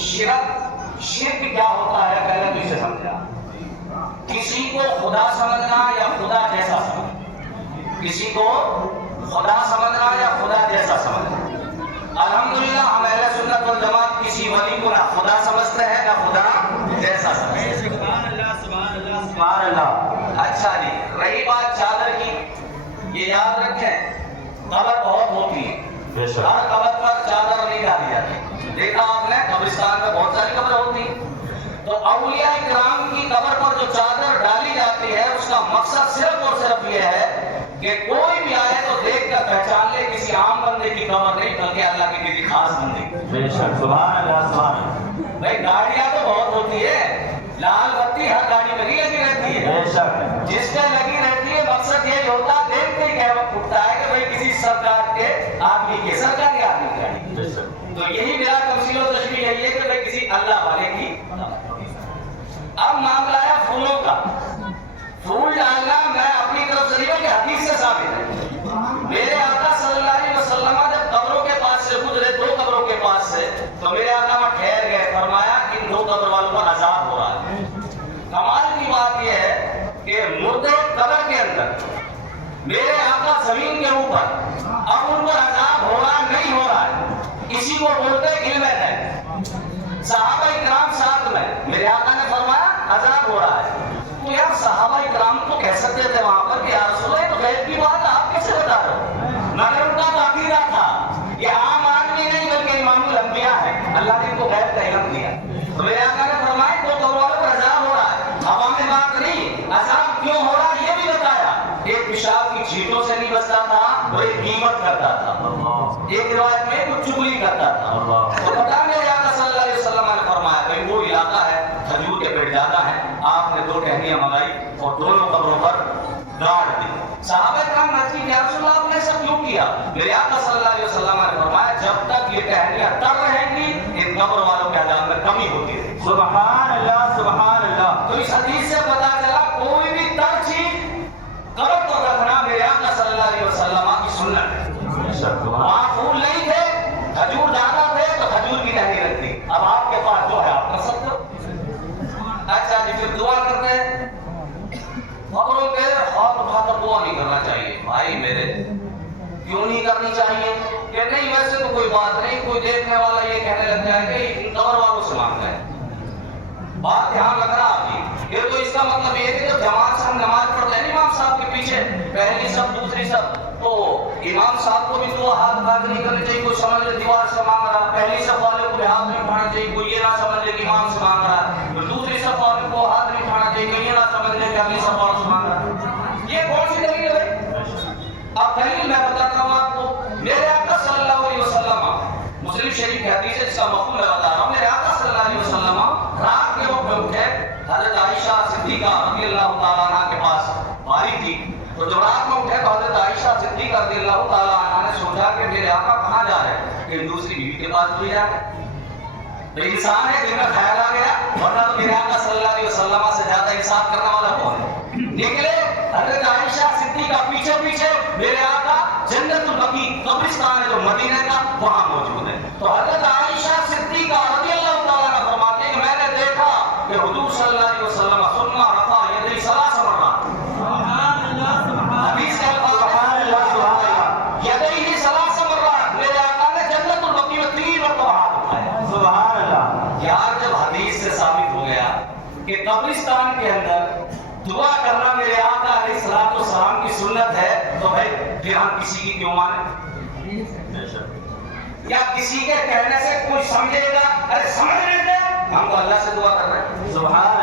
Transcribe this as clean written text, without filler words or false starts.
شرک کیا ہوتا ہے پہلے تو اسے سمجھا. کسی کو خدا سمجھنا یا خدا جیسا سمجھنا, کسی کو خدا سمجھنا یا خدا جیسا سمجھنا. الحمدللہ ہم اہل سنت والجماعت کسی ولی کو نہ خدا سمجھتے ہیں نہ خدا جیسا سمجھتے ہیں. سبحان اللہ سبحان اللہ سبحان اللہ. اچھا جی, رہی بات چادر کی, یہ یاد رکھیں قبر بہت ہوتی ہے, ہر قبر پر چادر نہیں ڈالی جاتی. دیکھا آپ نے قبرستان میں بہت ساری قبر ہوتی ہیں, تو اولیاء کرام کی قبر پر جو چادر ڈالی جاتی ہے اس کا مقصد صرف اور صرف یہ ہے کہ کوئی بھی آئے تو دیکھ کر پہچان لے کسی عام بندے کی قبر نہیں بلکہ اللہ کی کسی خاص بندے کی. بے شک سبحان اللہ سبحان اللہ. بھائی گاڑیاں تو بہت ہوتی ہے, لال بتی ہر گاڑی میں نہیں لگی رہتی ہے, بے شک جس پہ لگی رہتی ہے مقصد یہ ہوتا ہے دیکھتے ہی کہہ اٹھتا ہے کہ بھائی کسی سرکار کے آدمی کے سرکاری آدمی کی گاڑی. بے شک. تو یہی میرا تفصیل و تشبیہ یہی ہے کہ بھائی کسی اللہ والے کی. اب معاملہ ہے پھولوں کا. پھول ڈالنا میں اپنی طرف سے نہیں بلکہ حدیث سے ثابت ہے. میرے آقا صلی اللہ علیہ وسلم جب قبروں کے پاس سے گزرے, دو قبروں کے پاس سے, تو میرے آقا وہاں ٹھہر گئے, فرمایا ان دو قبر والوں پر عذاب ہو رہا ہے. کمال کی بات یہ ہے کہ مردے قبر کے اندر, میرے آقا زمین کے اوپر, اب ان پر عذاب ہو رہا نہیں ہو رہا ہے, اسی کو بولتے علم ہے. صحابہ کرام ساتھ میں, میرے آقا نے فرمایا عذاب ہو رہا ہے. تو یار صحابہ کرام تو کہہ سکتے تھے وہاں پر کہ یا رسول اللہ تو غیب کی بات آپ کیسے بتا رہے ہو, مگر ان کا تو عقیدہ تھا یہ عام آدمی نہیں بلکہ امام الانبیاء ہے, اللہ نے ان کو غیب کا علم دیا. تو میرے آقا نے فرمایا دو قبر والوں پر عذاب ہو رہا ہے. ہوا میں بات نہیں, عذاب کیوں ہو رہا ہے یہ بھی بتایا. ایک پیشاب کی چھینٹوں سے نہیں بچتا تھا, وہ ایک غیبت کرتا تھا, ایک روایت میں کچھ چگلی کرتا تھا. تو پتا میرے آقا صلی اللہ علیہ وسلم نے فرمایا بھائی وہ علاقہ ہے کھجور کے پیڑ زیادہ ہیں, آپ نے دو ٹہنیاں منگائی اور دونوں قبروں پر گاڑ دی. صحابہ کرام نے کہا یا رسول اللہ آپ نے ایسا کیوں کیا؟ میرے آقا صلی اللہ علیہ وسلم نے فرمایا جب تک یہ ٹہنیاں تر رہیں گی ان قبر والوں کے عذاب میں کمی ہوتی رہے. سبحان اللہ سبحان اللہ. تو اس حدیث سے پتا چلا کوئی بھی تر چیز قبر پر رکھنا میرے آقا صلی اللہ علیہ وسلم کی سنت ہے. وہاں پھول نہیں تھے, کھجور زیادہ تھے تو کھجور کی ٹہنی رکھتی. اب آپ کے پاس جو ہے آپ کر سکتے ہو. اچھا جی, پھر دعا کرتے ہیں. قبروں پہ ہاتھ اٹھا کر دعا نہیں کرنا چاہیے بھائی میرے. کیوں نہیں کرنی چاہیے کہ نہیں ویسے تو کوئی بات نہیں, کوئی دیکھنے والا یہ کہنے لگ جائے کہ ان قبر والوں سے مانگتا ہے. بات دھیان رکھنا آپ کی. پھر تو اس کا مطلب یہ ہے کہ جب جماعت سے ہم نماز پڑھتے ہیں امام صاحب کے پیچھے, پہلی سب دوسری سب, تو امام صاحب کو بھی دعا ہاتھ اٹھا کے نہیں کرنی چاہیے. کوئی سمجھ لے دیوار سے مانگ رہا, پہلی صف والے کو بھی ہاتھ نہیں اٹھانا چاہیے, کوئی یہ نہ سمجھ لے کہ امام سے مانگ رہا ہے. پھر دوسری صف والے کو ہاتھ نہیں اٹھانا چاہیے, کوئی یہ نہ سمجھ لے کہ اگلی صف والوں سے مانگ رہا ہے. یہ کون سی دلیل ہے بھائی؟ اب دلیل میں بتاتا ہوں آپ کو. میرے آقا صلی اللہ علیہ وسلم, مسلم شریف کی حدیث ہے جس کا مفہوم میں بتا رہا ہوں, میرے آقا صلی اللہ علیہ وسلم رات کے وقت اٹھے, حضرت عائشہ صدیقہ رضی اللہ تعالیٰ عنہ کے پاس باری تھی. تو جب رات میں اٹھے تو حضرت عائشہ صدیقہ رضی اللہ تعالیٰ عنہ نے سوچا کہ میرے آقا کہاں جا رہے ہیں, کہ دوسری بیوی کے پاس کوئی جا رہے ہیں. تو انسان ہے, دل میں خیال آ گیا, ورنہ تو میرے آقا صلی اللہ علیہ وسلم سے زیادہ انصاف کرنے والا کون ہے. نکلے حضرت عائشہ صدیقہ پیچھے پیچھے, میرے آقا جنت البقیع قبرستان ہے جو مدینہ کا وہاں موجود ہے. تو حضرت عائشہ صدیقہ رضی اللہ تعالیٰ عنہ فرماتے ہیں کہ میں نے دیکھا کہ حضور صلی اللہ علیہ وسلم ثم رفع یدیہ ثلاث مرات. سبحان اللہ سبحان حدیث کا سبحان اللہ سبحان اللہ, یدیہ ثلاث مرات, میرے آقا نے جنت البقیع میں 3 مرتبہ ہاتھ اٹھایا. سبحان اللہ. یار جب حدیث سے ثابت ہو گیا کہ قبرستان کے اندر دعا کرنا میرے آقا علیہ الصلوۃ والسلام کی سنت ہے, تو بھائی پھر ہم کسی کی کیوں مانیں؟ یا کسی کے کہنے سے کوئی سمجھے گا, ارے سمجھ لیتے, ہم تو اللہ سے دعا کر رہے ہیں. سبحان